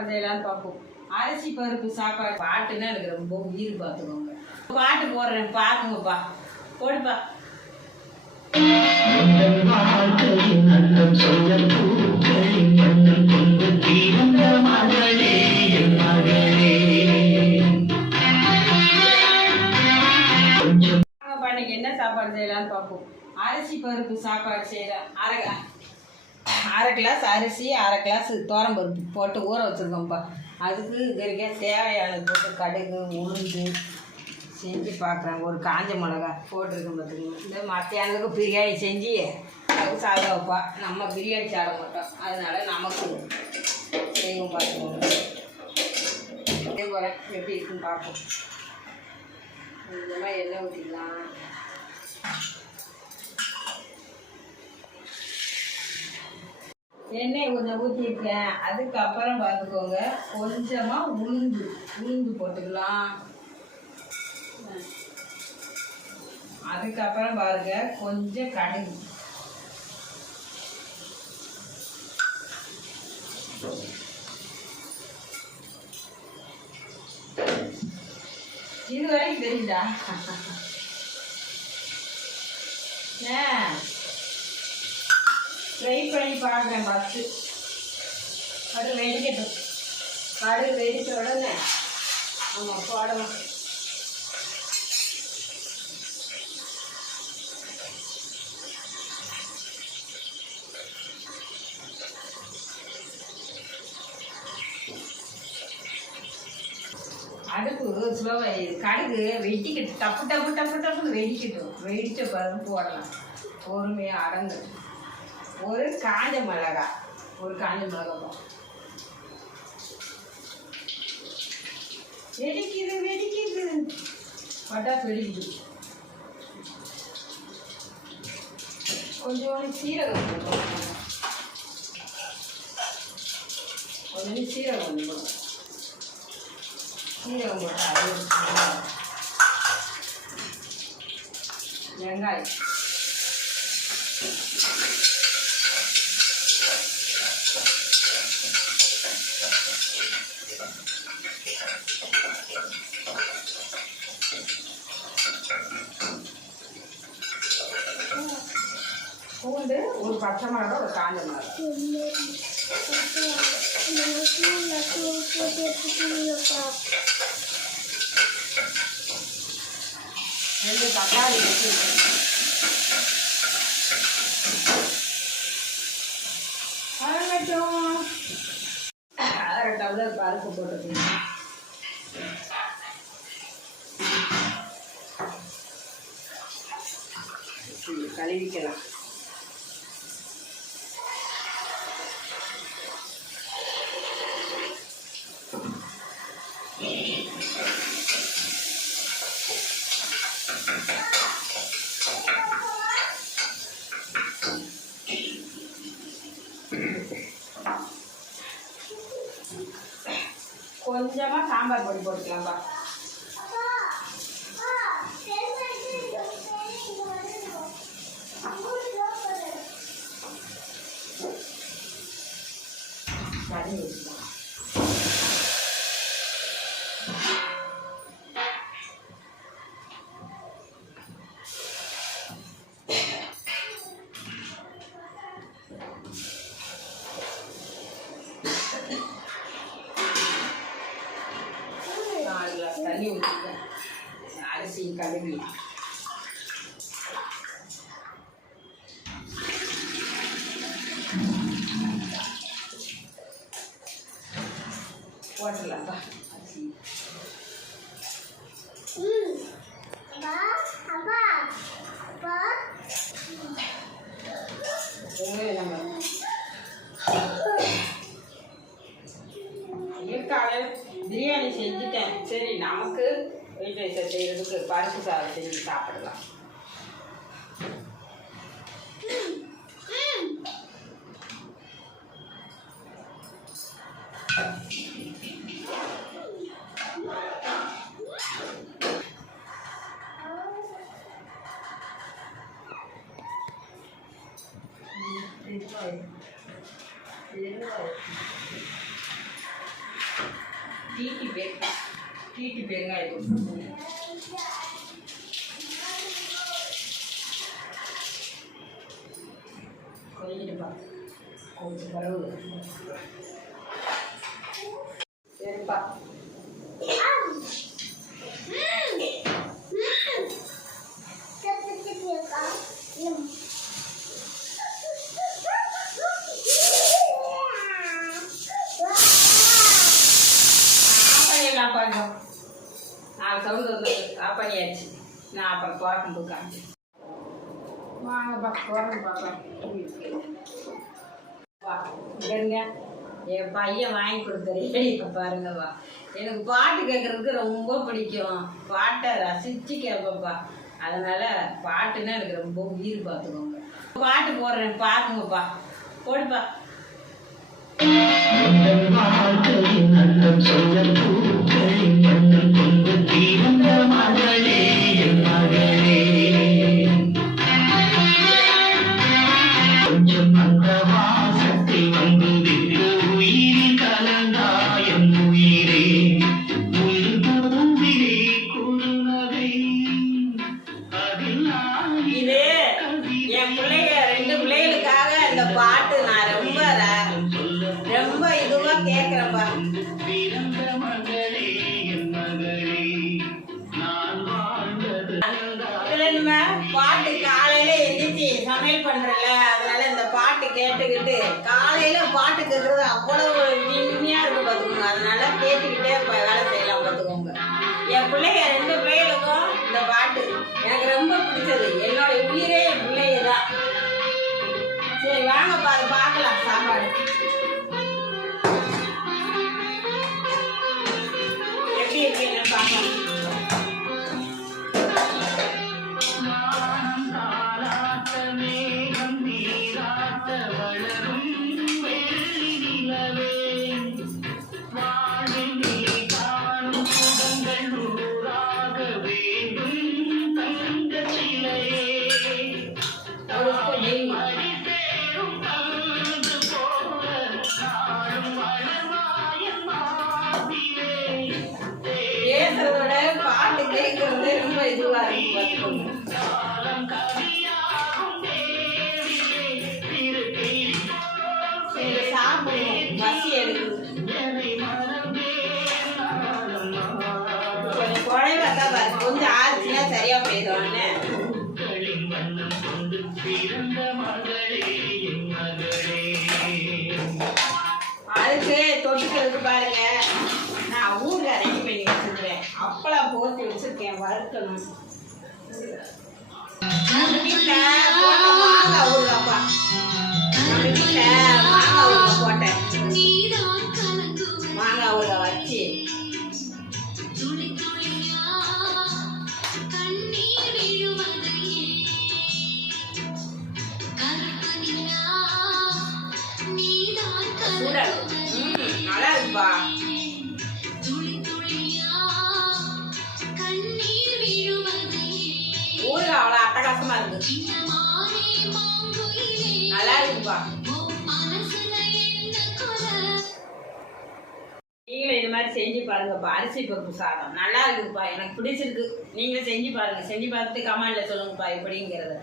சாப்பாடு செய்யலான்னு பார்ப்போம். அரிசி பருப்பு சாப்பாடு பாட்டுன்னா எனக்கு ரொம்ப உயிர். பார்த்துக்கோங்க, பாட்டு போடுறேன் பாருங்கப்பா, போடுப்பா. இன்னைக்கு என்ன சாப்பாடு செய்யலான்னு பார்ப்போம். அரிசி பருப்பு சாப்பாடு செய்யலாம். அரை கிளாஸ் அரிசி, அரை கிளாஸ் பருப்பு போட்டு ஊற வச்சுருக்கோம்ப்பா. அதுக்கு இதுக்கே தேவையானது போட்டு கடுகு உளுந்து செஞ்சு பார்க்குறேன். ஒரு காஞ்ச மிளகா போட்டிருக்கேன் பார்த்துக்கோங்க. இந்த மத்தியானத்துக்கு பிரியாணி செஞ்சு அதுக்கு சாப்பிட வைப்பா. நம்ம பிரியாணி சாப்பிட மாட்டோம், அதனால் நமக்கு செய்வோம் பார்த்துக்கோங்க. இதே போல் எப்படி இருக்குன்னு பார்ப்போம். இந்த மாதிரி எண்ணெய் ஊற்றிக்கலாம். எண்ணெய் கொஞ்சம் ஊற்றிருக்கேன். அதுக்கப்புறம் பார்த்துக்கோங்க, கொஞ்சமாக உளுந்து போட்டுக்கலாம். அதுக்கப்புறம் பாருங்க கொஞ்சம் கடுகு, இது வரைக்கும் தெரியுதா? ஃப்ரை பண்ணி பார்க்குறேன் ஃபஸ்ட்டு. அது வெடிக்கட்டும். கடுகு வெடித்த உடனே ஆமாம் போடணும். அடுப்பு ஸ்லோவாக கடுகு வெடிக்கட்டும். டப்பு டப்பு டப்பு டப்புன்னு வெடிக்கட்டும். வெடித்த பருப்பு போடலாம். பொறுமையாக அடங்கு. ஒரு காஞ்ச மிளகாய் வெடிக்குது பட்டாசு வெடிக்குது. கொஞ்சோண்டு சீரகம் போடணும். சீரகம் போட்டால் வெங்காயம் பூண்டு, ஒரு பச்சை மிளகா, ஒரு காஞ்ச மிளகா, 2 தக்காளி வச்சுருக்கேன். அரை டம்ளர் பருப்பு போட்டுருக்கேன். கழுவிக்கலாம். கொஞ்சமாக சாம்பார் பொடி போட்டுக்கலாம்பா. தண்ணி ஊற்றிக்கலாம். தண்ணி ஊற்றிக்கலாம். அரிசி கழுவி போட்டுடலாம்ப்பா. அரிசி காலையில் பிரியாணி செஞ்சுட்டேன். சரி, நமக்கு வீட்டு ரைஸ் செய்கிறதுக்கு பருப்பு சாதம் செஞ்சு சாப்பிடலாம். டீட்டி பெருங்காயம் கொதிக்கிட்டுப்பா கொஞ்ச பரவு சரிப்பா. கொஞ்சம் 4 சவுண்டு வந்து ஆஃப் பண்ணியாச்சு. நான் அப்புறம் தோட்டம் தூக்காங்க வாங்கப்பா தோட்டம் பார்ப்பேன். இங்கங்க என் பையன் வாங்கி கொடுத்தாரு இப்போ பாருங்கப்பா. எனக்கு பாட்டு கேட்குறதுக்கு ரொம்ப பிடிக்கும். பாட்டை ரசித்து கேட்பேன்ப்பா. அதனால் பாட்டுன்னா எனக்கு ரொம்ப உயிர் பார்த்துக்கோங்க. பாட்டு போடுறேன் பாருங்கப்பா. போடுப்பா. பாட்டு நான் ரொம்ப இதுவா கேட்கிறேன்ப்பா. பாட்டு காலையில எந்திரிச்சு சமையல் பண்றல, அதனால இந்த பாட்டு கேட்டுக்கிட்டு காலையில பாட்டு கேட்கறது அவ்வளவு இனிமையா இருக்கும் பார்த்துக்கோங்க. அதனால கேட்டுக்கிட்டே வேலை செய்யலாம் பார்த்துக்கோங்க. என் பிள்ளைங்க 2 பிள்ளைகளுக்கும் இந்த பாட்டு எனக்கு ரொம்ப பிடிச்சது. என்னோட உயிரே என் பிள்ளைங்க தான். சரி வாங்கப்பா அதை பார்க்கலாம். சாப்பாடு எப்படி இருக்கு என்ன பார்க்கலாம். பேசுறதோட பாட்டு கேட்கறது ரொம்ப இதுவா இருக்கு. சாப்பிடுவோம் பசி எடுக்குது. கொஞ்சம் குறைவா தான் பாரு. கொஞ்சம் ஆச்சுன்னா சரியா போயிடும். அதுக்கு தொட்டுக்கிறதுக்கு பாருங்க நான் ஊறுகாய் ரெடி பண்ணி வச்சுருக்கிறேன். அப்பளம் போட்டு வச்சுருக்கேன் வறுக்கணும். நம்ம வீட்டில் மாங்காய் ஊறுகாப்பா. நம்ம வீட்டில் மாங்காய் ஊறுகாய் போட்டேன். மாங்காய் ஊறுகாய் வச்சு நல்லா இருக்குப்பா. ஊருக்கு அவ்வளோ அட்டகாசமா இருக்கு. நல்லா இருக்குப்பா. நீங்களும் இது மாதிரி செஞ்சு பாருங்கப்பா. அரிசி பருப்பு சாதம் நல்லா இருக்குப்பா. எனக்கு பிடிச்சிருக்கு. நீங்களும் செஞ்சு பாருங்க. செஞ்சு பார்த்துட்டு கமெண்ட்ல சொல்லுங்கப்பா எப்படிங்கிறத.